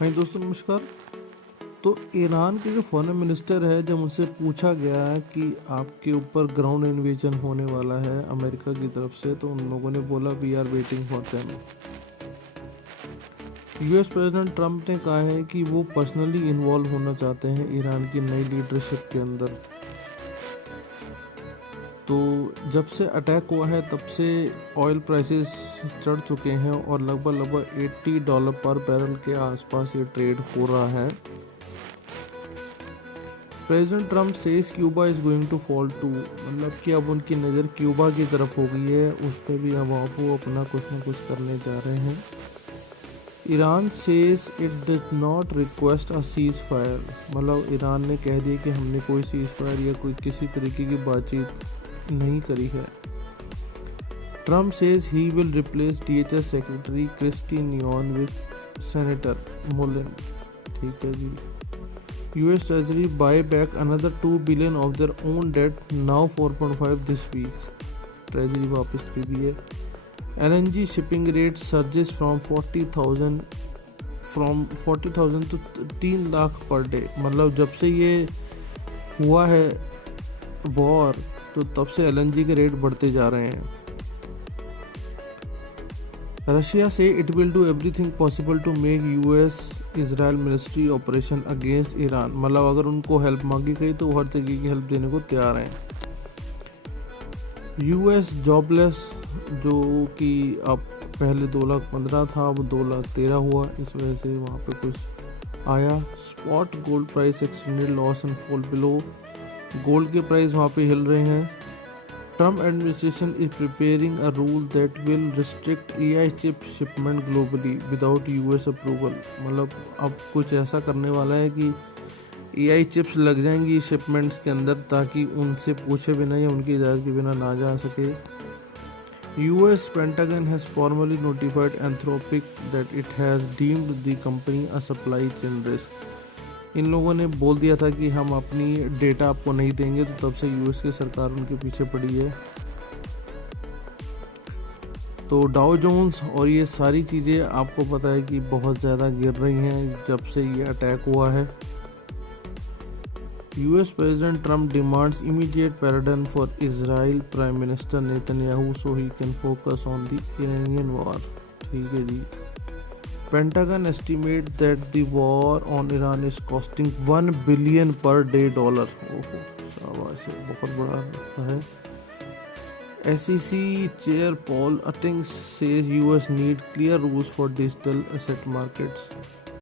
हाँ दोस्तों, नमस्कार। तो ईरान के जो फॉरेन मिनिस्टर है, जब उनसे पूछा गया कि आपके ऊपर ग्राउंड इन्वेजन होने वाला है अमेरिका की तरफ से, तो उन लोगों ने बोला we are waiting for them. US president Trump ने कहा है कि वो पर्सनली इन्वॉल्व होना चाहते हैं ईरान की नई लीडरशिप के अंदर। तो जब से अटैक हुआ है तब से ऑयल प्राइसेस चढ़ चुके हैं और लगभग $80 पर बैरल के आसपास ये ट्रेड हो रहा है। President Trump says Cuba is going to fall too, मतलब कि अब उनकी नज़र क्यूबा की तरफ हो गई है, उस पर भी अब वो अपना कुछ ना कुछ करने जा रहे हैं। Iran says it did not request a cease fire, मतलब ईरान ने कह दिया कि हमने कोई सीज फायर या कोई किसी तरीके की बातचीत नहीं करी है। Trump says he will replace DHS secretary Kristi Noem with senator Mullin. ठीक है जी। US Treasury buy back another $2 billion of their own debt, now 4.5 this week. Treasury वापस खरीदी है। LNG shipping rate surges from 40,000 to 3 lakh per day, मतलब जब से ये हुआ है वॉर, तो तब से LNG के रेट बढ़ते जा रहे हैं। रशिया से it will do everything possible to make US Israel military operation against Iran, मतलब अगर उनको हेल्प मांगी गई तो वो हर तरीके की हेल्प देने को तैयार हैं। US जॉबलेस, जो कि अब पहले 2,15,000 था, अब 2,13,000 हुआ, इस वजह से वहाँ पे कुछ आया। Spot gold price extended loss and fall below, gold के प्राइस वहाँ पे हिल रहे हैं। Trump administration is preparing a rule that will restrict AI chip shipment globally without US approval, मतलब अब कुछ ऐसा करने वाला है कि AI चिप्स लग जाएंगी शिपमेंट्स के अंदर, ताकि उनसे पूछे बिना या उनकी इजाज़त के बिना ना जा सके। US Pentagon has formally notified Anthropic that it has deemed the company a supply chain risk. इन लोगों ने बोल दिया था कि हम अपनी डेटा आपको नहीं देंगे, तो तब से यूएस की सरकार उनके पीछे पड़ी है। तो डाउ जोन्स और ये सारी चीज़ें आपको पता है कि बहुत ज़्यादा गिर रही हैं जब से ये अटैक हुआ है। US president Trump demands immediate pardon for Israel prime minister Netanyahu so he can focus on the Iranian war. ठीक है जी। Pentagon estimate that the war on Iran is costing $1 billion per day $। ओहो, शाबाश, बहुत बड़ा लगता है। SEC chair Paul Attings says US need clear rules for digital asset markets।